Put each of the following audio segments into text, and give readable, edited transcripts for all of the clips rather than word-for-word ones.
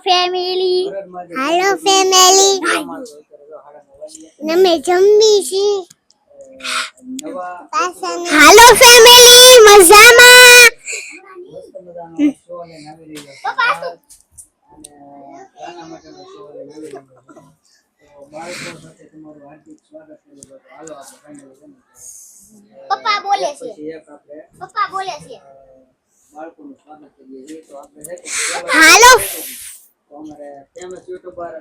Family નમે જમ્મી છી હાલો family મજામાં પપ્પા બોલે છે બાળકોનું સ્વાગત કરીએ છીએ તો આપણે હાલો અમારે ફેમસ યુટ્યુબર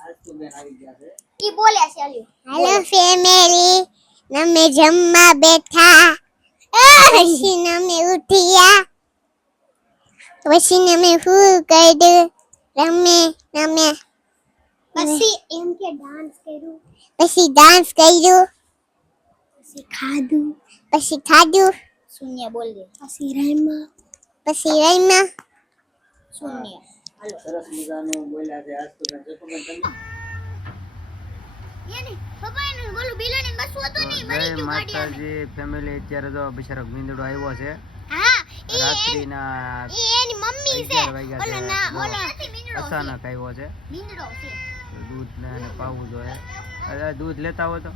આસ્તુબેન આવી ગયા છે ઈ બોલે છે હાલો ફેમિલી નમે જમવા બેઠા પછી નમે ઉઠ્યા પછી નમે ફૂલ કર્યું રમે પછી એમ કે ડાન્સ કર્યું પછી ખાધું શૂન્ય બોલ દે પછી રમ્યા શૂન્ય હાલો સરસ મજાનું બોલ્યા છે આસ્તુબેન જકોબેન તમે યાની પપ્પાને બોલું બિલાની બસ હતો નહીં મરી ગયું ગાડી માતાજી ફેમિલી અત્યારે તો બિચારો મીંદડો આવ્યો છે હા રાત્રિના એની મમ્મી છે ઓલો ના ઓલો અચાનક આવ્યો છે મીંદડો છે દૂધ ને પાવું જોઈએ અરે દૂધ લેતા હો તો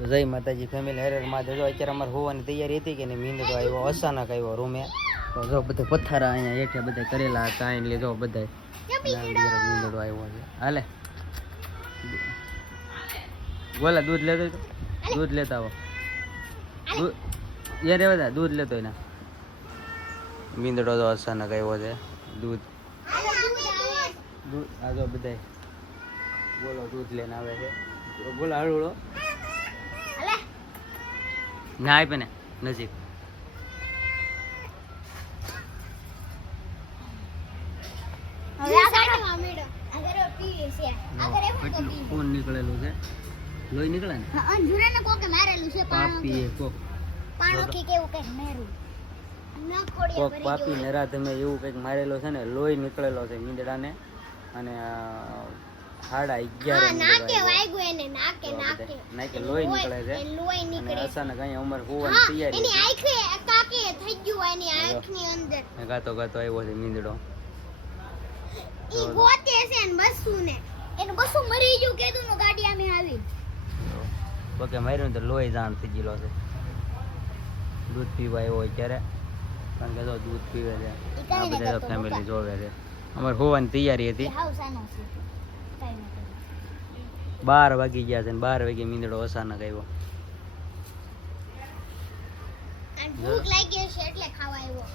જય માતાજી ફેમિલી હેરેર માં જો અત્યારે અમારે હોવાની તૈયારી હતી કે ને મીંદડો આવ્યો અચાનક આવ્યો રૂમે તો જો બધા પથ્થરા અહીંયા હેઠે બધા કરેલા હતા એને લીધો બધા મીંદડો આવ્યો છે હાલે બોલા દૂધ લેતો તો દૂધ લેતા આવો યાર બધા દૂધ લેતો એના મીંદડો તો અચાનક આવ્યો છે દૂધ આ જો બધા બોલો દૂધ લઈને આવે છે બોલો હળુળો ના આપે ને નજીક કોણ નીકળેલું છે લોહી નીકળે ને અંજુરાને કોકે મારેલું છે પાપી કોક પાણોકી કેવું કઈક માર્યું કોક પાપી નરા તમે એવું કઈક મારેલો છે ને લોહી નીકળેલો છે મીંદડાને અને 11:30 નાકે વાગ્યું એને નાકે લોહી નીકળે છે અને અચાનક અહીંયા ઉમર હોવાની તૈયારી એની આંખે કાકે થઈ ગયું એની આંખની અંદર ગાતો આવ્યો છે મીંદડો ઈ ગોતે છે ને બસુ ને એનું બસુ મરી ગયું કેદું નો ગાડી આમે આવી ઓકે માર્યું તો લોહી જાન થઈ ગયો છે દૂધ પીવા આવ્યો ત્યારે કારણ કે તો દૂધ પીવે છે આ બધા ફેમિલી જોવે છે અમાર હોવાની તૈયારી હતી 12 વાગી ગયા છે ને 12 વાગે મીંદડો અચાનક આવ્યો અને ભૂખ લાગી છે એટલે ખાવા આવ્યો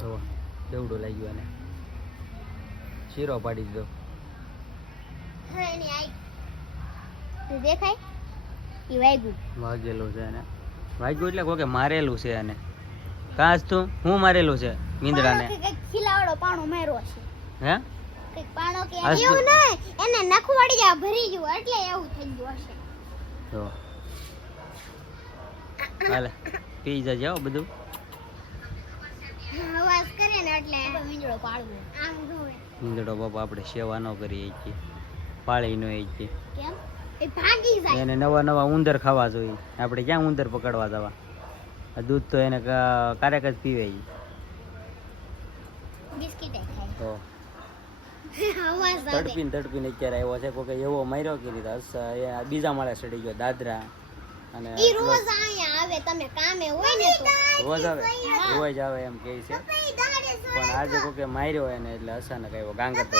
તો દેવડો લાગ્યો એને શીરો પાડી દીધો હા એની આઈ તે દેખાય ઈ વાગેલું છે એને વાગ્યું એટલે કોકે મારેલું છે એને કાચ તું હું મારેલું છે મીંદડાને ખીલાવડો પાણો માર્યો છે હે કઈક પાણો કે એવું નહીં એને નખવાડી જા ભરી ગયું એટલે એવું થઈ ગયું હશે તો હાલે પી જાજે હો બધું અવાજ કરે ને એટલે મીંદડો પાડવો આમ જોવે મીંદડો બાપા આપણે સેવા ન કરીએ છીએ પાળી ન એ છીએ કેમ એ ભાગી જાય એને નવા ઉંદર ખાવા જોઈએ આપણે ક્યાં ઉંદર પકડવા જવા આ દૂધ તો એને કારેક જ પીવે બિસ્કિટ ખાય તો તડપીને અત્યારે આવ્યો છે કોઈ એવો માર્યો કે લીધા બીજા માળે ચડી ગયો દાદરા અને ઈ રોજ અહીંયા આવે તમે કામે હોય ને તો રોજ આવે એમ કહે છે પણ આજે કોકે માર્યો એને એટલે અચાનક આવ્યો ગાંગર તો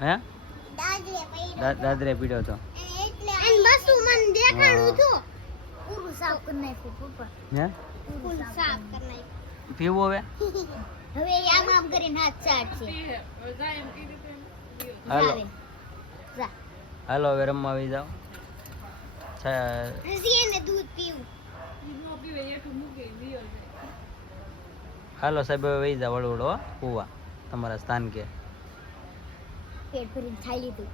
હે દાદરે પીડ્યો તો એટલે અને બસુ મને દેખાડું તો પૂરું સાફ કરી નાખ્યું પપ્પા હે પૂરું સાફ કરી નાખ્યું પીવો હવે આમ કરીને હાથ ચાટ છે હાલો હવે રમવા આવી જાઓ એને દૂધ પીવું હાલો સાહેબ હવે વહી જા વળવડો કુવા તમારા સ્થાન કે પેટ ભરીને ખાઈ લીધું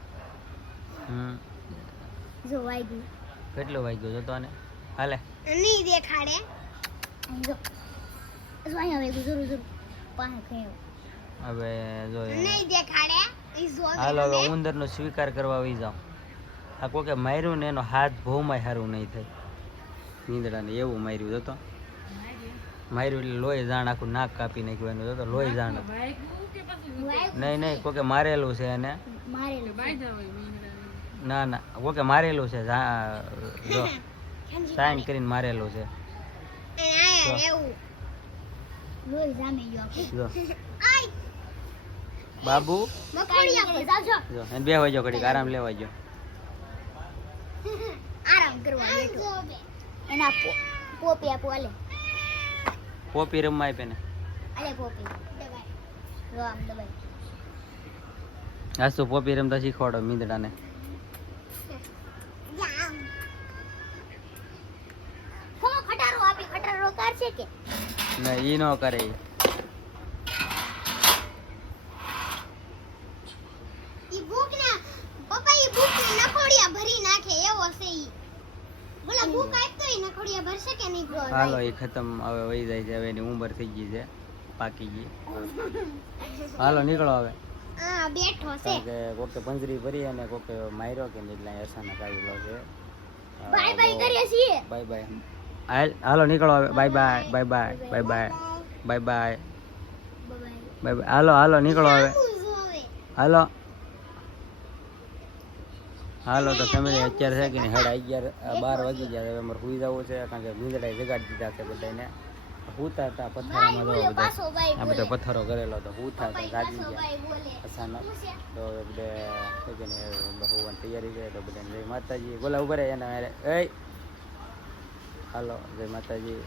જો વાગ્યું કેટલું વાગ્યું જોતો ને હાલે નહીં દેખાડે જો અહીંયા વાગ્યું જરૂર પાસે ખાયો હવે જો નહીં દેખાડે હાલો હવે ઉંદરનો સ્વીકાર કરવા આવી જાઓ આ કોકે માર્યું ને એનો હાથ ભોમાં સારું નહીં થાય મીંદડાને એવું માર્યું જોતો માર્યું એટલે લોહી જાણ આખું નાક કાપી નાખ્યું એનું તો લોહી જાણ નહીં નહીં કોકે મારેલું છે એને ના ના કોકે મારેલું છે જો સાઈન કરીને મારેલું છે જો બાબુ જો એને બે વાગ્યો ઘડીક આરામ લેવા ગયો આરામ કરવા બેઠો એના પોપી આપો આલે પોપી રમવા આપે ને આલે પોપી દબાઈ રામ દબાઈ આજ તો પોપી રમતા શીખવાડો મીંદડાને હો ખટારો આપી ખટારો કાર છે કે ના ઈ નો કરે ઈ. ઈ ભૂખ ના પપ્પા ઈ ભૂખ ને નખોડિયા ભરી નાખે એવો છે ઈ બોલા ભૂખ આપતો ઈ નખોડિયા ભરશે કે નહીં ભરો હાલો એ ખતમ હવે વહી જાય છે હવે એની ઉંમર થઈ ગઈ છે પાકી ગઈ હાલો નીકળો હવે આ બેઠો છે કારણ કે કોકે પંજરી ભરી અને કોકે માર્યો કે એટલે અચાનક આવેલો છે બાય બાય કરીએ છીએ બાય બાય હાલો નીકળો હવે bye bye bye bye bye bye bye bye bye bye હાલો હાલો નીકળો હવે હાલો હાલો તો ફેમિલી અત્યારે છે કે નહીં 11:30 વાગી ગયા હવે અમારે સુઈ જવું છે કારણ કે મીંદડાએ જગાડી દીધા છે બધાને હુતા હતા પથ્થરમાં બધા આ બધા પથ્થરો કરેલો હતો હુતા હતા જાગી ગયા અચાનક તો હવે બધે છે કે નહીં હોવાની તૈયારી છે તો બધાને જય માતાજી બોલા ઉભા રહે એના એ હાલો જય માતાજી